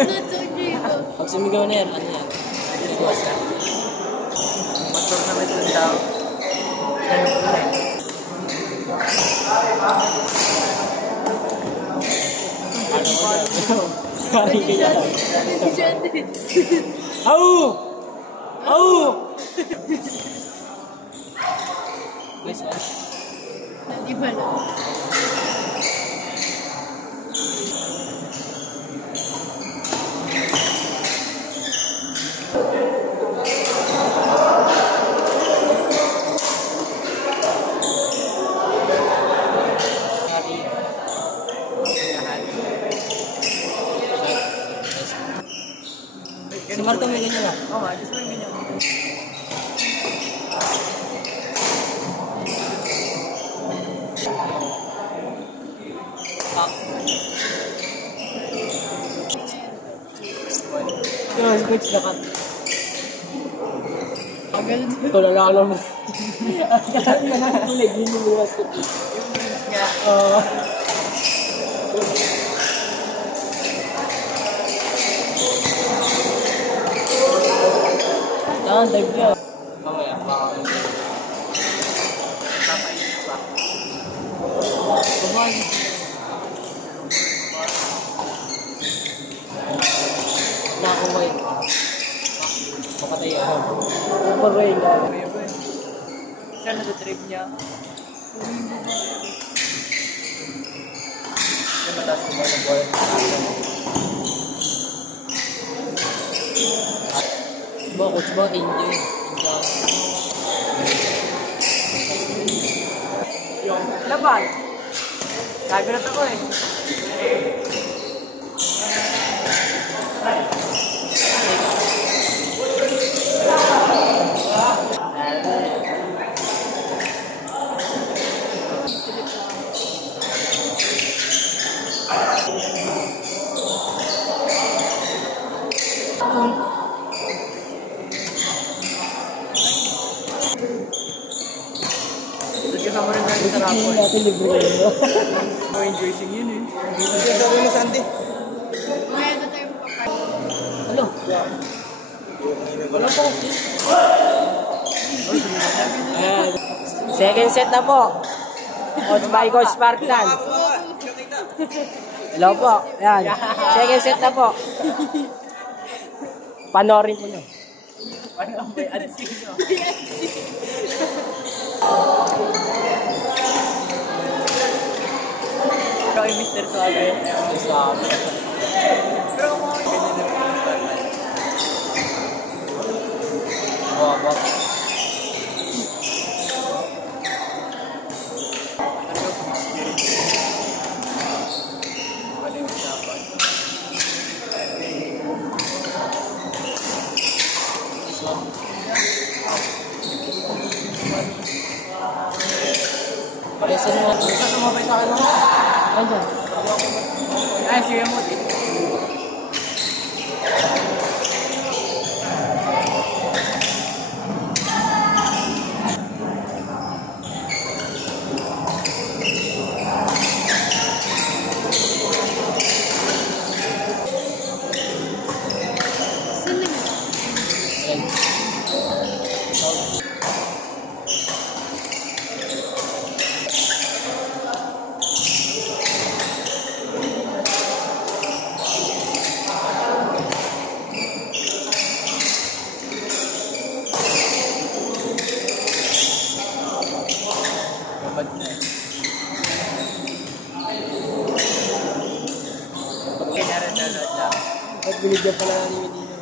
Pag sumigaw na yan, ano yan? Iwas ka. Matog na may tundaw. Ano po na eh. Kari ka yan. Au! Au! Guys, ano? Di ba na? Si Marto may ganyan na. Oo nga, gusto mo yung ganyan. Ito, switch na ka. Ito na lang alam mo. Kulig, yun yung mga switch. Nga. Dive niya. Mamaya, Papainit pa. Kumagi. Nakuway. Makatay ako. Kuparay nga. Siya nag-trip niya. Yung mataas ko ba ng boy? Ba, coach ba? Enjoy. Yung laban. Nagulat ako eh. Kasama rin tayo sa rapon. Hindi natin libre yun. Enjoying yun eh. Hindi sabi ni Sandy. Kaya na tayo papay. Ano? Wala po. Ayan. Second set na po. Coach by Coach Spartan. Hello po. Ayan. Second set na po. Panorin po nyo. Ano ang may adsino? Ikaw ay Mr. Suave. Suave. Pero kung mga ganyan na rin Mr. Wabak. Ano yung experience? Ano yung usapan? This one. Lesson 1. Basta sumabay sa akin lang. Andyan. Ay, sige mo. At binigyan pala ni Medina.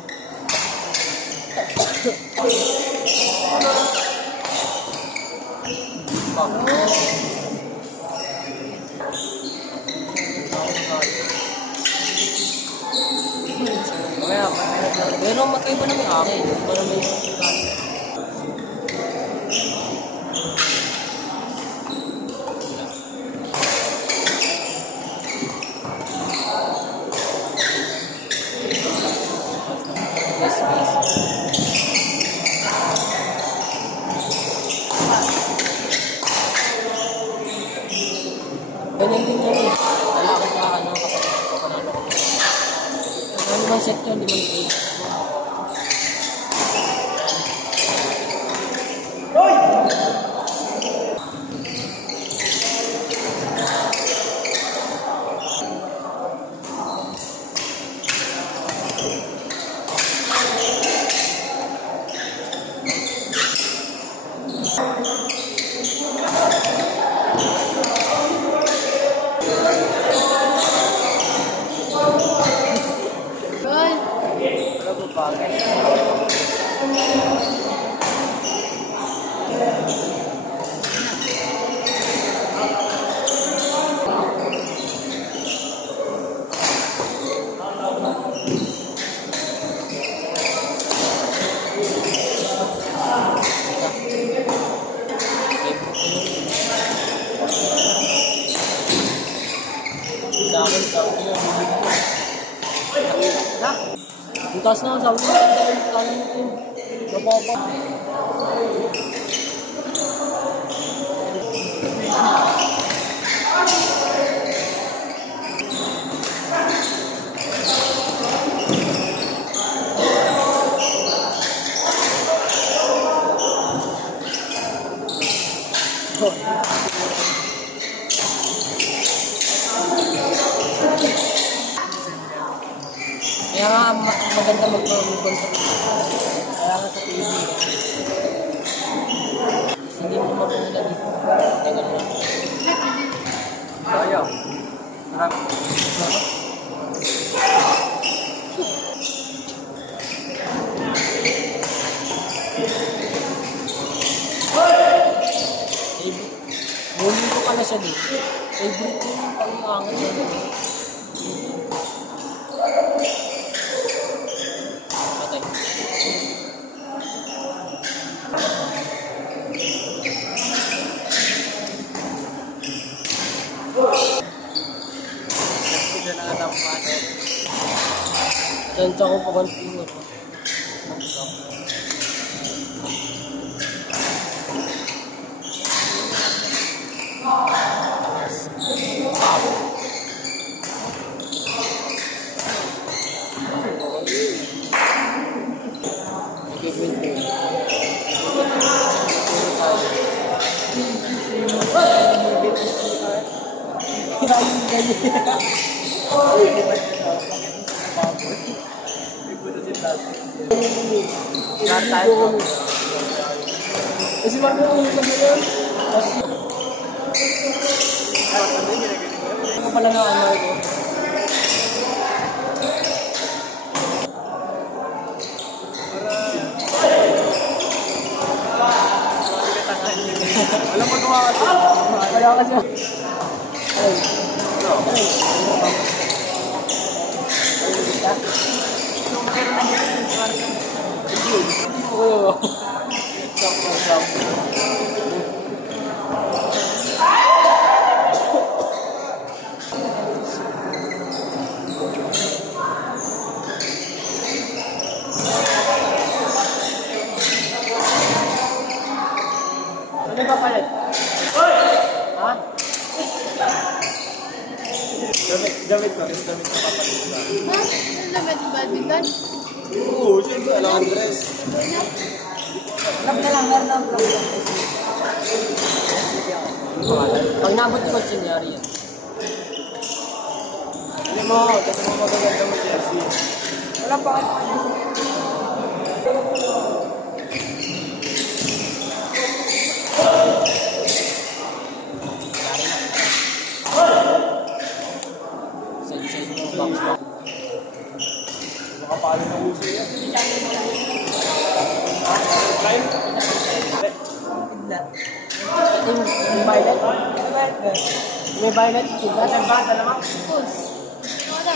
Pero magkaiba naman akin. Para may ganyan din yan eh. Wala akong ano kapag papanalo ko. limang set yun, limang grade. Good. Wala po bagay. Sa akin, sabi ko yun. Ang taas na, sabi ko, kaya nito. Napapa. Kaya nga, maganda mag-contact. Kaya nga sa TV. Hindi mo mapunta dito. Teka lang. Ayaw. Marami. Huli ko pala siya dito. Favorite ko yung pang-angat siya dito. Patay. Kasi na alam ko ano. Sensya ko pa continue ko. Lahat tayo. Kasi marunong ko na yun. Ano pala na ano ko? Walang magawa kasi. Kaya kasi. Ay. Oo. Ano ba palit? Ha? Gamit ko. Gamit na papalit ko. Ha? Ano naman yung badminton? Oo, siyempre. Alam ang dress. Vlog na lang, meron ang vlog. Pag nabot ko, sinyari yan. Hindi mo, kasi mo magaganda mo jersey. Wala pa. Makapalo na uso yan. Yung violet? May violet? Diba? Pulse. Wala.